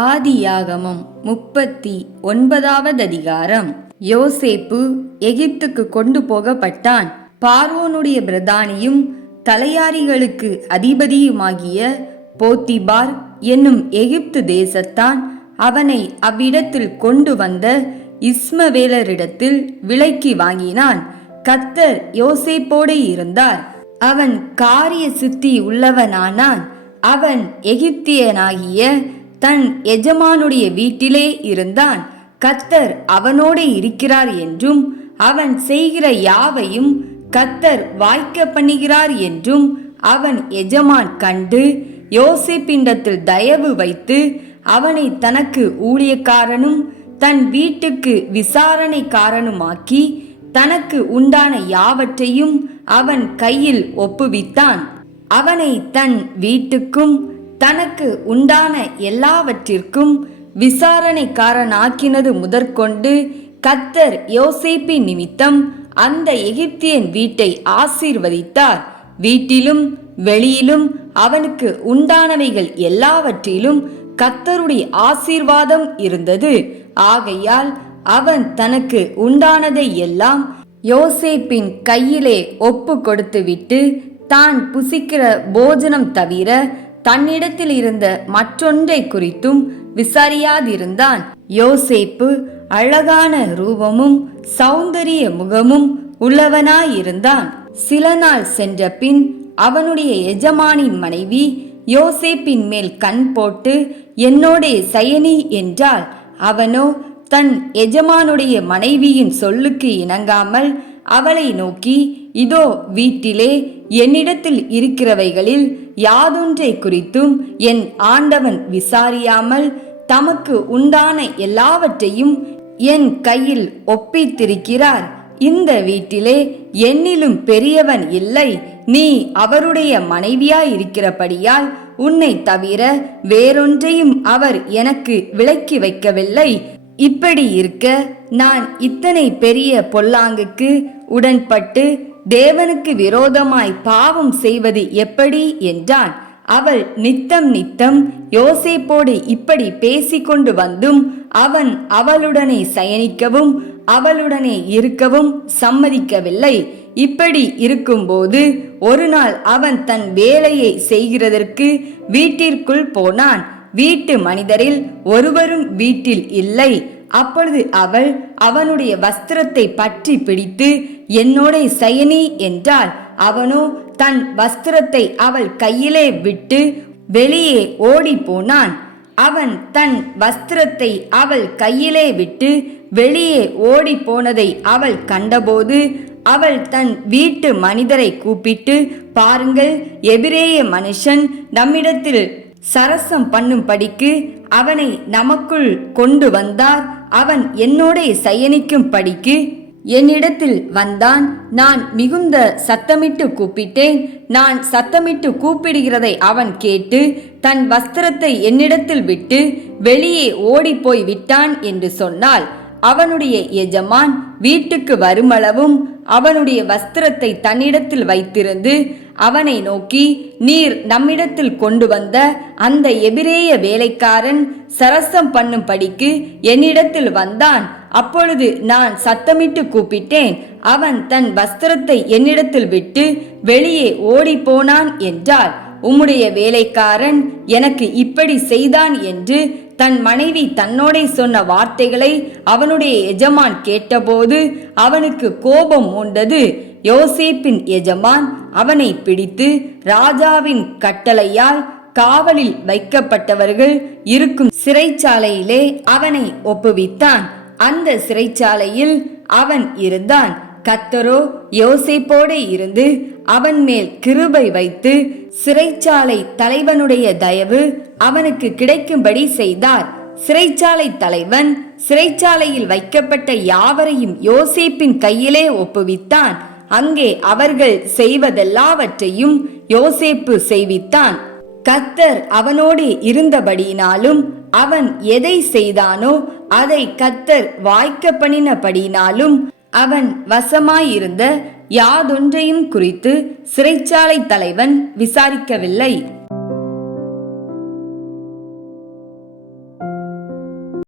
ஆதியாகமம் 39வது அதிகாரம். யோசேப்பு எகிப்துக்கு கொண்டு போகப்பட்டான். பார்வோனுடைய பிரதானியும் தலையாரிகளுக்கு அதிபதியுமாகிய போத்திபார் என்னும் எகிப்து தேசத்தான் அவனை அவ்விடத்தில் கொண்டு வந்த இஸ்மவேலரிடத்தில் விலைக்கு வாங்கினான். கர்த்தர் யோசேப்போடு இருந்தார். அவன் காரிய சித்தி உள்ளவனானான். அவன் எகிப்தியனாகிய தன் எஜமானுடைய வீட்டிலே இருந்தான். கர்த்தர் அவனோடு இருக்கிறார் என்றும் அவன் செய்கிற யாவையும் கர்த்தர் வாய்க்க பண்ணுகிறார் என்றும் அவன் எஜமான் கண்டு யோசேப்பினிடத்தில் தயவு வைத்து அவனை தனக்கு ஊழியக்காரனும் தன் வீட்டுக்கு விசாரணைக்காரனுமாக்கி தனக்கு உண்டான யாவற்றையும் அவன் கையில் ஒப்புவித்தான். அவனை தன் வீட்டுக்கும் தனக்கு உண்டான எல்லாவற்றிற்கும் விசாரணைக்காரனாக்கினது முதற்கொண்டு கர்த்தர் யோசேப்பின் நிமித்தம் அந்த எகிப்தியன் வீட்டை ஆசீர்வதித்தார். வீட்டிலும் வெளியிலும் அவனுக்கு உண்டானவைகள் எல்லாவற்றிலும் கர்த்தருடைய ஆசீர்வாதம் இருந்தது. ஆகையால் அவன் தனக்கு உண்டானதை எல்லாம் யோசேப்பின் கையிலே ஒப்பு கொடுத்துவிட்டு தான் புசிக்கிற போஜனம் தவிர தன்னிடத்தில் இருந்த மற்றொன்றை குறித்தும் விசாரியாதிருந்தான். யோசேப்பு அழகான ரூபமும் சௌந்தரிய முகமும் உள்ளவனாயிருந்தான். சில நாள் சென்ற பின் அவனுடைய எஜமானின் மனைவி யோசேப்பின் மேல் கண் போட்டு என்னோடே சயனி என்றாள். அவனோ தன் எஜமானுடைய மனைவியின் சொல்லுக்கு இணங்காமல் அவளை நோக்கி, இதோ வீட்டிலே என்னிடத்தில் இருக்கிறவைகளில் யாதொன்றை குறித்தும் என் ஆண்டவன் விசாரியாமல் தமக்கு உண்டான எல்லாவற்றையும் என் கையில் ஒப்பித்திருக்கிறார். இந்த வீட்டிலே என்னிலும் பெரியவன் இல்லை. நீ அவருடைய மனைவியாயிருக்கிறபடியால் உன்னை தவிர வேறொன்றையும் அவர் எனக்கு விலக்கி வைக்கவில்லை. இப்படி இருக்க நான் இத்தனை பெரிய பொல்லாங்குக்கு உடன்பட்டு தேவனுக்கு விரோதமாய் பாவம் செய்வது எப்படி என்றான். அவள் நித்தம் நித்தம் யோசேப்போடு இப்படி பேசிக்கொண்டு வந்தும் அவன் அவளுடனே சயனிக்கவும் அவளுடனே இருக்கவும் சம்மதிக்கவில்லை. இப்படி இருக்கும்போது ஒரு நாள் அவன் தன் வேலையை செய்கிறதற்கு வீட்டிற்குள் போனான். வீட்டு மனிதரில் ஒருவரும் வீட்டில் இல்லை. அப்பொழுது அவள் அவனுடைய வஸ்திரத்தை பற்றி பிடித்து என்னோட சயனி என்றாள். அவனோ தன் வஸ்திரத்தை அவள் கையிலே விட்டு வெளியே ஓடி போனான். அவன் தன் வஸ்திரத்தை அவள் கையிலே விட்டு வெளியே ஓடி போனதை அவள் கண்டபோது அவள் தன் வீட்டு மனிதரை கூப்பிட்டு, பாருங்கள், எபிரேய மனுஷன் நம்மிடத்தில் சரசம் பண்ணும்படிக்கு அவனை நமக்குள் கொண்டு வந்தார். அவன் என்னோட சயனிக்கும் படிக்கு என்னிடத்தில் வந்தான். நான் மிகுந்த சத்தமிட்டு கூப்பிட்டேன். நான் சத்தமிட்டு கூப்பிடுகிறதை அவன் கேட்டு தன் வஸ்திரத்தை என்னிடத்தில் விட்டு வெளியே ஓடிப்போய் விட்டான் என்று சொன்னாள். அவனுடைய எஜமான் வீட்டுக்கு வருமளவும் அவனுடைய வஸ்திரத்தை தன்னிடத்தில் வைத்திருந்து அவனை நோக்கி, நீர் நம்மிடத்தில் கொண்டு வந்த அந்த எபிரேய வேலைக்காரன் சரசம் பண்ணும்படிக்கு என்னிடத்தில் வந்தான். அப்பொழுது நான் சத்தமிட்டு கூப்பிட்டேன். அவன் தன் வஸ்திரத்தை என்னிடத்தில் விட்டு வெளியே ஓடி போனான் என்றாள். உம்முடைய வேலைக்காரன் எனக்கு இப்படி செய்தான் என்று தன் மனைவி தன்னோட சொன்ன வார்த்தைகளை அவனுடைய எஜமான் கேட்டபோது அவனுக்கு கோபம் மூண்டது. யோசேப்பின் எஜமான் அவனை பிடித்து ராஜாவின் கட்டளையால் காவலில் வைக்கப்பட்டவர்கள் இருக்கும் சிறைச்சாலையிலே அவனை ஒப்புவித்தான். அந்த சிறைச்சாலையில் அவன் இருந்தான். கர்த்தரோ யோசேப்போடு இருந்து அவன் மேல் கிருபை வைத்து சிறைச்சாலை தலைவனுடைய தயவு அவனுக்கு கிடைக்கும்படி செய்தார். சிறைச்சாலை தலைவன் சிறைச்சாலையில் வைக்கப்பட்ட யாவரையும் யோசேப்பின் கையிலே ஒப்புவித்தான். அங்கே அவர்கள் செய்வதெல்லாவற்றையும் யோசேப்பு செய்வித்தான். கர்த்தர் அவனோடு இருந்தபடியினாலும் அவன் எதை செய்தானோ அதை கர்த்தர் வாய்க்க பண்ணினபடியினாலும் அவன் வசமாயிருந்த யாதொன்றையும் குறித்து சிறைச்சாலை தலைவன் விசாரிக்கவில்லை.